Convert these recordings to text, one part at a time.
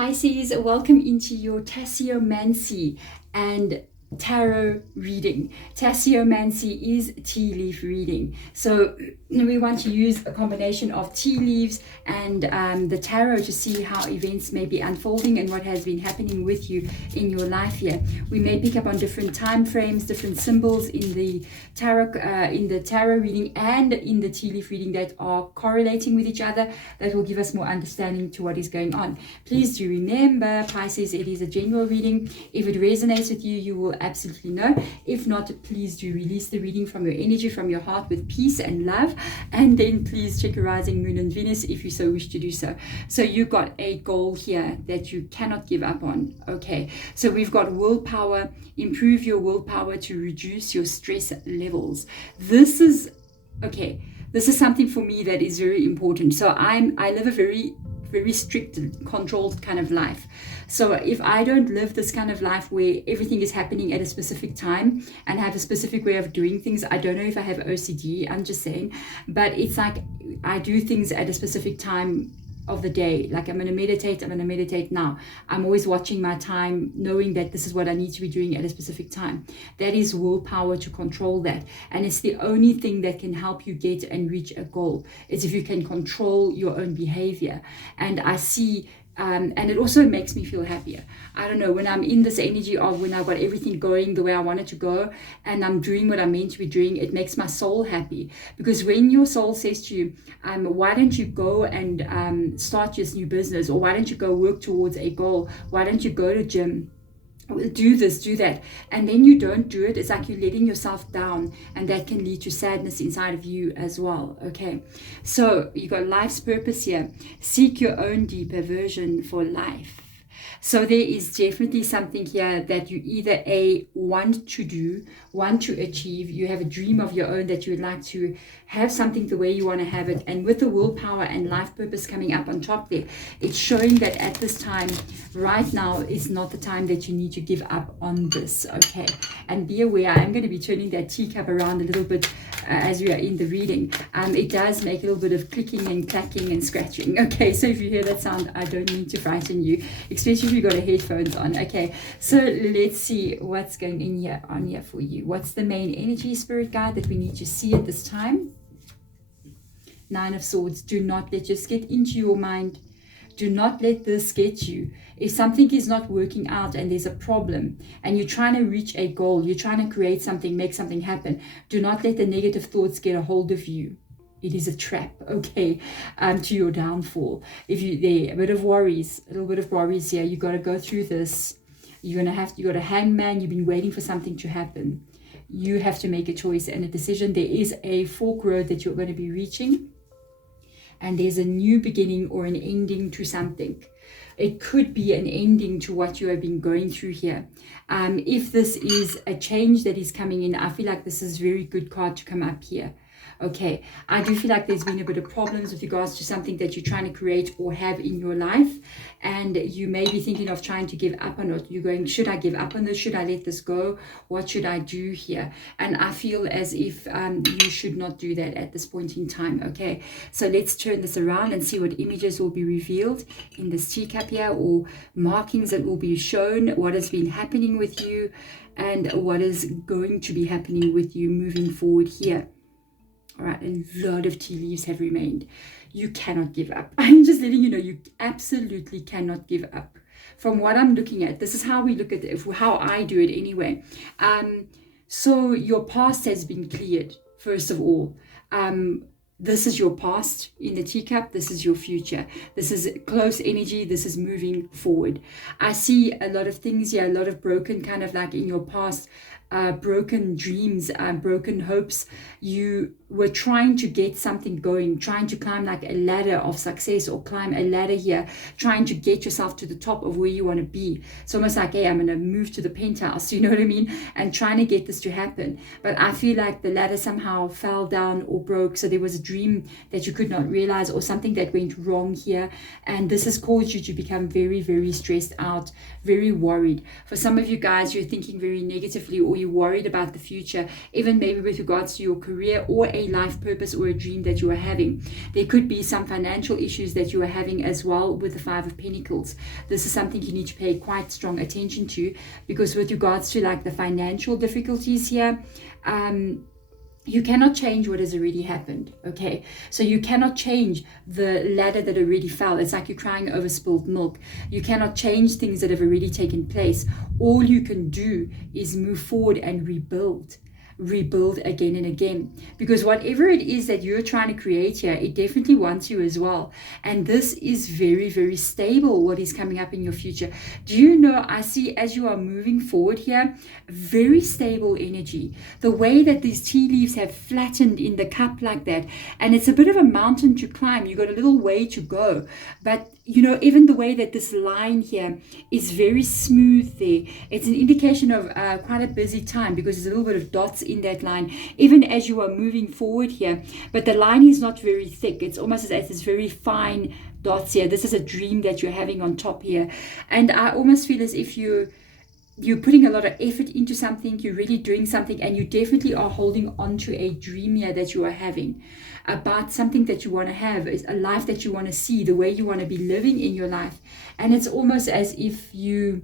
Pisces, welcome into your tasseomancy and tarot reading. Tasseomancy is tea leaf reading. So we want to use a combination of tea leaves and the tarot to see how events may be unfolding and what has been happening with you in your life here. We may pick up on different time frames, different symbols in the tarot reading and in the tea leaf reading that are correlating with each other. That will give us more understanding to what is going on. Please do remember, Pisces, it is a general reading. If it resonates with you, you will absolutely know. If not, please do release the reading from your energy, from your heart, with peace and love. And then please check your rising moon and Venus if you so wish to do so. So you got a goal here that you cannot give up on. Okay, so we've got willpower. Improve your willpower to reduce your stress levels. This is something for me that is very important. So I live a very strict, controlled kind of life. So if I don't live this kind of life where everything is happening at a specific time and have a specific way of doing things, I don't know if I have OCD, I'm just saying, but it's like I do things at a specific time of the day. Like I'm going to meditate now. I'm always watching my time, knowing that this is what I need to be doing at a specific time. That is willpower to control that. And it's the only thing that can help you get and reach a goal. It's if you can control your own behavior. And I see and it also makes me feel happier. I don't know, when I'm in this energy of when I've got everything going the way I want it to go and I'm doing what I'm meant to be doing, it makes my soul happy. Because when your soul says to you, why don't you go and start this new business, or why don't you go work towards a goal, why don't you go to gym, do this, do that, and then you don't do it, it's like you're letting yourself down, and that can lead to sadness inside of you as well. Okay, so you got life's purpose here. Seek your own deeper version for life. So there is definitely something here that you either want to do, want to achieve. You have a dream of your own that you would like to have something the way you want to have it. And with the willpower and life purpose coming up on top there, it's showing that at this time, right now, is not the time that you need to give up on this. Okay, and be aware, I'm going to be turning that teacup around a little bit as we are in the reading. It does make a little bit of clicking and clacking and scratching. Okay, so if you hear that sound, I don't mean to frighten you, especially if you've got a headphones on. Okay, so let's see what's going on here for you. What's the main energy, spirit guide, that we need to see at this time? Nine of Swords. Do not let this get into your mind. Do not let this get you. If something is not working out and there's a problem and you're trying to reach a goal, you're trying to create something, make something happen, do not let the negative thoughts get a hold of you. It is a trap, okay, to your downfall. If you there, a little bit of worries here. You got to go through this. You got a hangman. You've been waiting for something to happen. You have to make a choice and a decision. There is a fork road that you're going to be reaching, and there's a new beginning or an ending to something. It could be an ending to what you have been going through here. If this is a change that is coming in, I feel like this is a very good card to come up here. Okay, I do feel like there's been a bit of problems with regards to something that you're trying to create or have in your life, and you may be thinking of trying to give up on it. You're going, should I give up on this? Should I let this go? What should I do here? And I feel as if you should not do that at this point in time. Okay, so let's turn this around and see what images will be revealed in this teacup here, or markings that will be shown, what has been happening with you and what is going to be happening with you moving forward here. All right, a lot of tea leaves have remained. You cannot give up. I'm just letting you know, you absolutely cannot give up. From what I'm looking at, this is how we look at it, how I do it anyway. So your past has been cleared, first of all. This is your past in the teacup. This is your future. This is close energy. This is moving forward. I see a lot of things here, a lot of broken kind of like in your past, broken dreams, broken hopes. You were trying to get something going, trying to climb like a ladder of success, or climb a ladder here, trying to get yourself to the top of where you want to be. It's almost like, hey, I'm going to move to the penthouse, you know what I mean? And trying to get this to happen. But I feel like the ladder somehow fell down or broke. So there was a dream that you could not realize, or something that went wrong here. And this has caused you to become very, very stressed out, very worried. For some of you guys, you're thinking very negatively, or you're worried about the future, even maybe with regards to your career or a life purpose or a dream that you are having. There could be some financial issues that you are having as well with the Five of Pentacles. This is something you need to pay quite strong attention to, because with regards to like the financial difficulties here, you cannot change what has already happened, okay? So you cannot change the ladder that already fell. It's like you're crying over spilled milk. You cannot change things that have already taken place. All you can do is move forward and rebuild again and again, because whatever it is that you're trying to create here, it definitely wants you as well. And this is very, very stable, what is coming up in your future. Do you know, I see as you are moving forward here, very stable energy. The way that these tea leaves have flattened in the cup like that, and it's a bit of a mountain to climb. You got a little way to go, but you know, even the way that this line here is very smooth there, it's an indication of quite a busy time, because there's a little bit of dots in that line, even as you are moving forward here. But the line is not very thick. It's almost as if it's very fine dots here. This is a dream that you're having on top here. And I almost feel as if you're putting a lot of effort into something, you're really doing something, and you definitely are holding on to a dream here that you are having about something that you want to have, is a life that you want to see, the way you want to be living in your life. And it's almost as if you're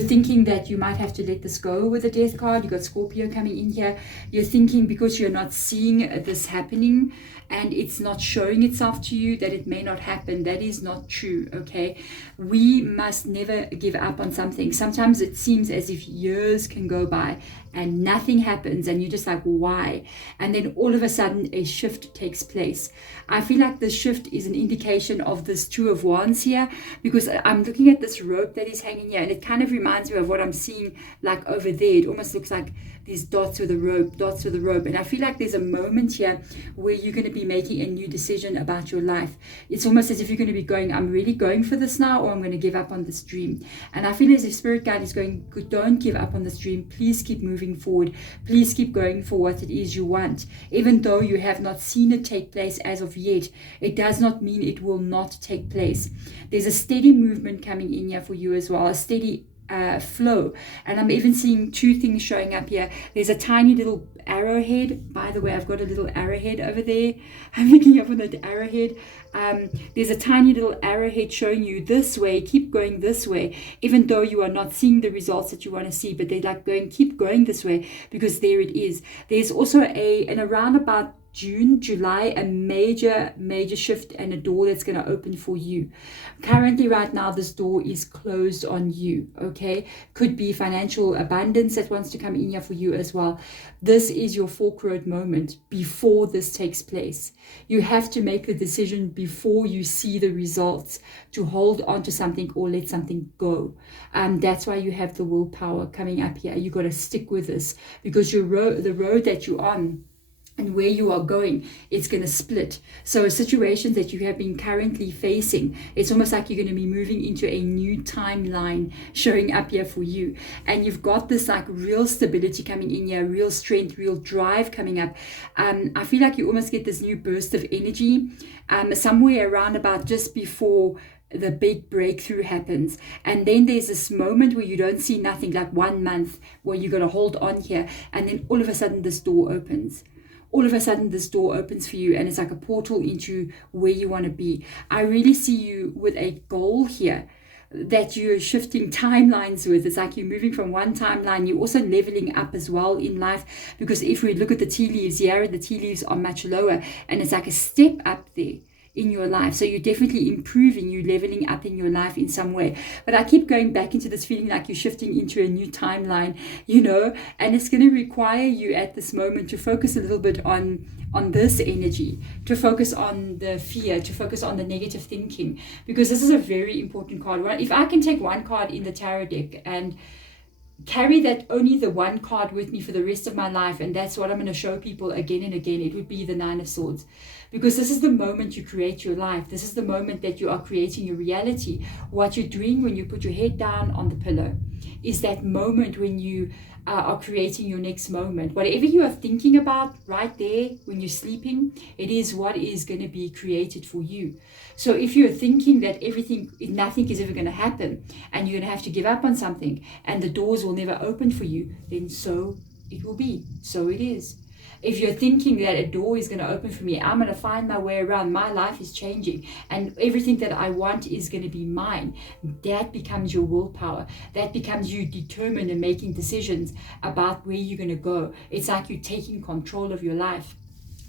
thinking that you might have to let this go with the Death card. You got Scorpio coming in here. You're thinking, because you're not seeing this happening and it's not showing itself to you, that it may not happen. That is not true, okay? We must never give up on something. Sometimes it seems as if years can go by and nothing happens, and you're just like, why? And then all of a sudden a shift takes place. I feel like the shift is an indication of this Two of Wands here, because I'm looking at this rope that is hanging here, and it kind of reminds me of what I'm seeing like over there. It almost looks like these dots with a rope, and I feel like there's a moment here where you're going to be making a new decision about your life. It's almost as if you're going to be going, I'm really going for this now, or I'm going to give up on this dream. And I feel as if Spirit Guide is going, don't give up on this dream. Please keep moving forward. Please keep going for what it is you want. Even though you have not seen it take place as of yet, it does not mean it will not take place. There's a steady movement coming in here for you as well, a steady flow. And I'm even seeing two things showing up here. There's a tiny little arrowhead. By the way, I've got a little arrowhead over there. I'm picking up on that arrowhead. There's a tiny little arrowhead showing you this way, keep going this way, even though you are not seeing the results that you want to see, but they're like going, keep going this way, because there it is. There's also in around about June, July, a major shift and a door that's going to open for you. Currently, right now, this door is closed on you, okay? Could be financial abundance that wants to come in here for you as well. This is your fork road moment before this takes place. You have to make the decision before you see the results to hold on to something or let something go. That's why you have the willpower coming up here. You got to stick with this, because the road that you're on and where you are going, it's going to split. So situations that you have been currently facing, it's almost like you're going to be moving into a new timeline showing up here for you. And you've got this like real stability coming in here, real strength, real drive coming up. I feel like you almost get this new burst of energy somewhere around about just before the big breakthrough happens. And then there's this moment where you don't see nothing, like 1 month where you're going to hold on here, and then all of a sudden this door opens. All of a sudden this door opens for you, and it's like a portal into where you want to be. I really see you with a goal here that you're shifting timelines with. It's like you're moving from one timeline. You're also leveling up as well in life, because if we look at the tea leaves here, the tea leaves are much lower, and it's like a step up there in your life. So you're definitely improving, you're leveling up in your life in some way. But I keep going back into this feeling like you're shifting into a new timeline, you know, and it's going to require you at this moment to focus a little bit on this energy, to focus on the fear, to focus on the negative thinking, because this is a very important card. If I can take one card in the tarot deck and carry that only the one card with me for the rest of my life, and that's what I'm going to show people again and again, it would be the Nine of Swords. because this is the moment you create your life. This is the moment that you are creating your reality. What you're doing when you put your head down on the pillow is that moment when you are creating your next moment. Whatever you are thinking about right there when you're sleeping, it is what is going to be created for you. So if you're thinking that nothing is ever going to happen, and you're going to have to give up on something, and the doors will never open for you, then so it will be. So it is. If you're thinking that a door is going to open for me, I'm going to find my way around, my life is changing, and everything that I want is going to be mine, that becomes your willpower. That becomes you determined and making decisions about where you're going to go. It's like you're taking control of your life.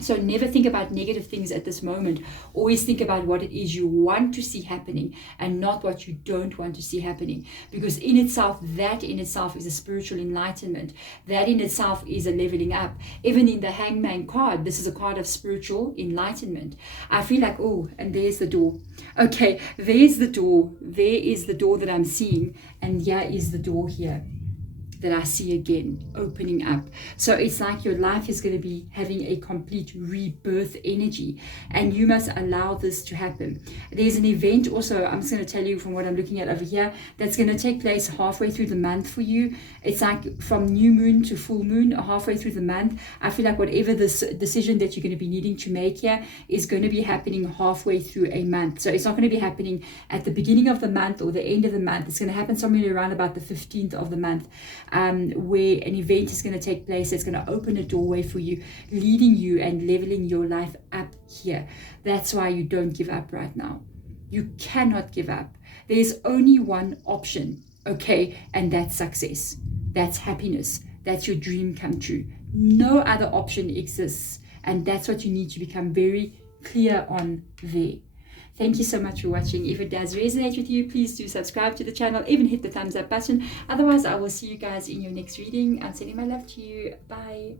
So never think about negative things at this moment. Always think about what it is you want to see happening and not what you don't want to see happening. Because that in itself is a spiritual enlightenment. That in itself is a leveling up. Even in the Hangman card, this is a card of spiritual enlightenment. I feel like, oh, and there's the door. Okay, there's the door. There is the door that I'm seeing. And here is the door here that I see again opening up. So it's like your life is going to be having a complete rebirth energy, and you must allow this to happen. There's an event also, I'm just going to tell you from what I'm looking at over here, that's going to take place halfway through the month for you. It's like from new moon to full moon, halfway through the month. I feel like whatever this decision that you're going to be needing to make here is going to be happening halfway through a month. So it's not going to be happening at the beginning of the month or the end of the month. It's going to happen somewhere around about the 15th of the month. Where an event is going to take place that's going to open a doorway for you, leading you and leveling your life up here. That's why you don't give up right now. You cannot give up. There's only one option, okay? And that's success. That's happiness. That's your dream come true. No other option exists. And that's what you need to become very clear on there. Thank you so much for watching. If it does resonate with you, please do subscribe to the channel, even hit the thumbs up button. Otherwise, I will see you guys in your next reading. I'm sending my love to you. Bye.